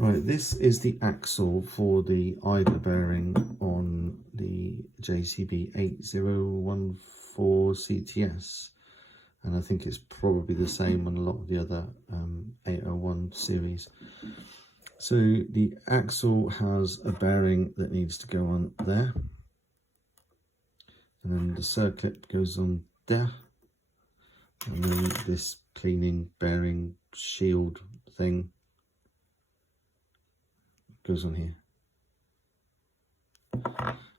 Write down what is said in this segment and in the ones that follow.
Right, this is the axle for the idler bearing on the JCB 8014 CTS, and I think it's probably the same on a lot of the other 801 series. So the axle has a bearing that needs to go on there, and then the Cir-clip goes on there, and then this cleaning bearing shield thing goes on here.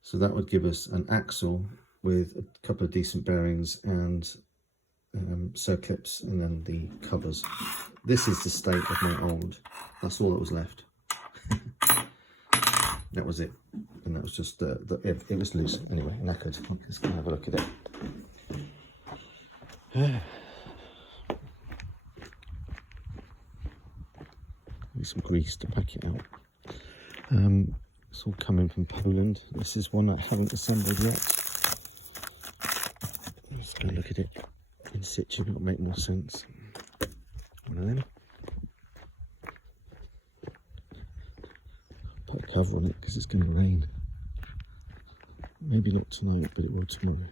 So that would give us an axle with a couple of decent bearings and Cir-clips, and then the covers. This is the state of my old. That's all that was left. That was it, and that was just it was loose anyway, knackered. Let's go have a look at it. Need some grease to pack it out. It's all coming from Poland. This is one I haven't assembled yet. Let's go look at it in situ, it'll make more sense. One of them. Put a cover on it because it's going to rain. Maybe not tonight, but it will tomorrow.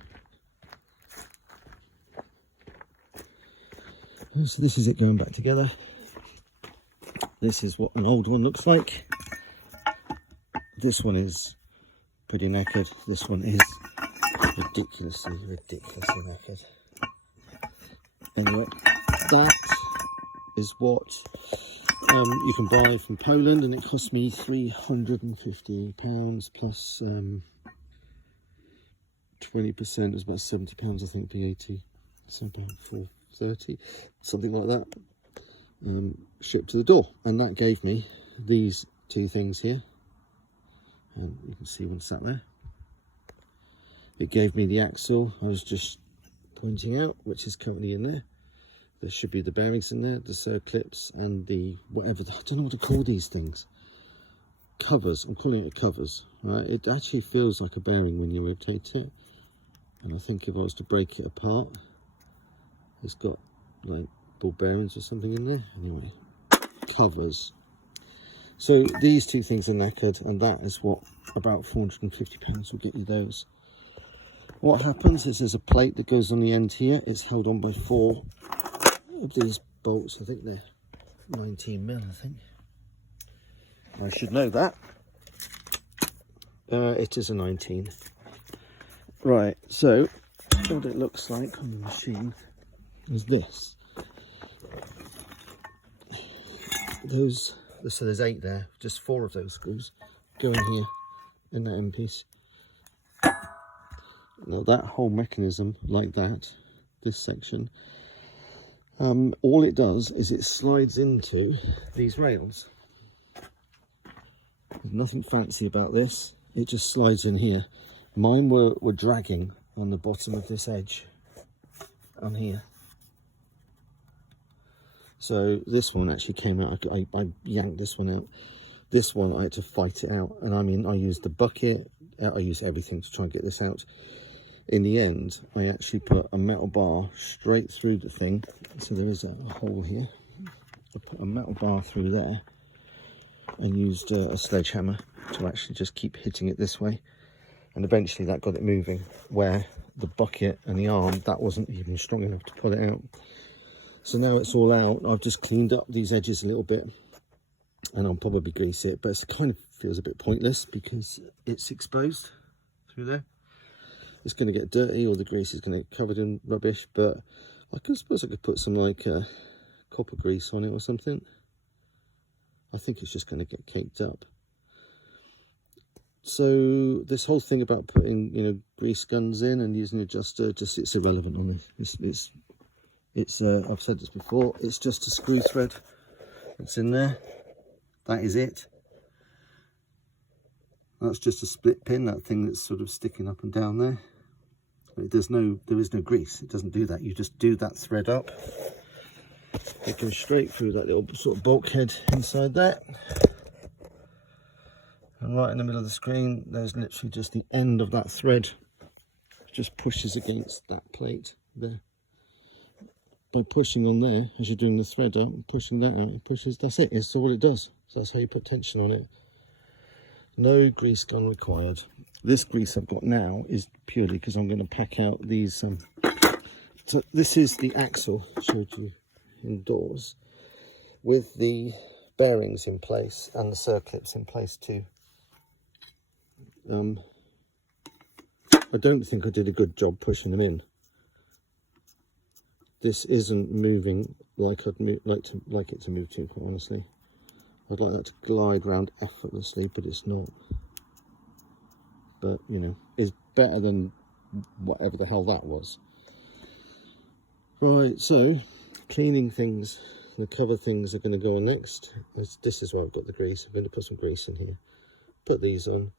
So this is it going back together. This is what an old one looks like. This one is pretty knackered. This one is ridiculously knackered. Anyway, that is what you can buy from Poland, and it cost me £350 plus 20% is about £70, I think, VAT. So about £430, something like that. Shipped to the door, and that gave me these two things here, and you can see one sat there. It gave me the axle I was just pointing out, which is currently in there. There should be the bearings in there, the Cir-clips, and the whatever, I don't know what to call these things, covers. I'm calling it covers, right? It actually feels like a bearing when you rotate it, and I think if I was to break it apart, it's got like ball bearings or something in there. Anyway, covers. So these two things are knackered, and that is what about £450 will get you those. What happens is there's a plate that goes on the end here. It's held on by 4 of these bolts. I think they're 19mm, I think. I should know that. It is a 19. Right, so what it looks like on the machine is this. So there's 8 there, just 4 of those screws go in here in that end piece. Now that whole mechanism, like that, this section, all it does is it slides into these rails. There's nothing fancy about this, it just slides in here. Mine were dragging on the bottom of this edge on here. So this one actually came out, I yanked this one out. This one I had to fight it out, and I mean I used the bucket, I used everything to try and get this out. In the end, I actually put a metal bar straight through the thing, so there is a hole here. I put a metal bar through there and used a sledgehammer to actually just keep hitting it this way, and eventually that got it moving, where the bucket and the arm, that wasn't even strong enough to pull it out. So now it's all out. I've just cleaned up these edges a little bit, and I'll probably grease it, but it kind of feels a bit pointless because it's exposed through there. It's going to get dirty, or the grease is going to get covered in rubbish, but I suppose I could put some like copper grease on it or something. I think it's just going to get caked up. So this whole thing about putting, you know, grease guns in and using an adjuster, just it's irrelevant on this. It's I've said this before, it's just a screw thread that's in there. That is it. That's just a split pin, that thing that's sort of sticking up and down there. There is no grease, it doesn't do that. You just do that thread up. It goes straight through that little sort of bulkhead inside there. And right in the middle of the screen, there's literally just the end of that thread. Just pushes against that plate there. by pushing on there as you're doing the thread out and pushing that out, it pushes. That's it. It's all it does. So that's how you put tension on it. No grease gun required. This grease I've got now is purely because I'm going to pack out these. So this is the axle I showed you indoors, with the bearings in place and the Cir-clips in place too. I don't think I did a good job pushing them in. This isn't moving like I'd like it to move to, quite honestly. I'd like that to glide round effortlessly, but it's not. But, you know, it's better than whatever the hell that was. Right, so cleaning things, the cover things are going to go on next. This is where I've got the grease. I'm going to put some grease in here. Put these on.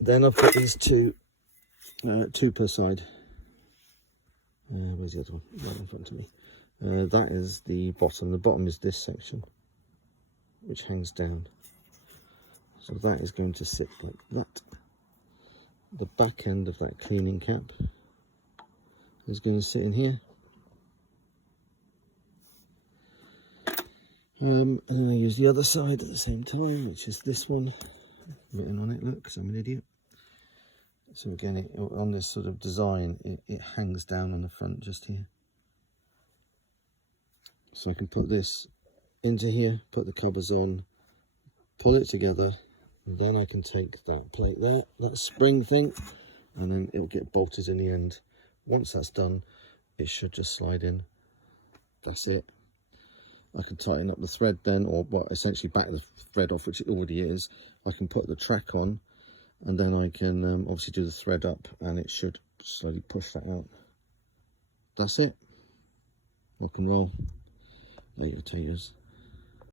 Then I've got these two per side. Where's the other one? Right in front of me. That is the bottom. The bottom is this section, which hangs down. So that is going to sit like that. The back end of that cleaning cap is going to sit in here. And then I use the other side at the same time, which is this one. Written on it, look, because I'm an idiot. So again, on this sort of design, it hangs down on the front just here. So I can put this into here, put the covers on, pull it together, and then I can take that plate there, that spring thing, and then it'll get bolted in the end. Once that's done, it should just slide in. That's it. I can tighten up the thread then, or well, essentially back the thread off, which it already is. I can put the track on, and then I can obviously do the thread up, and it should slowly push that out. That's it. Rock and roll. Later, taters.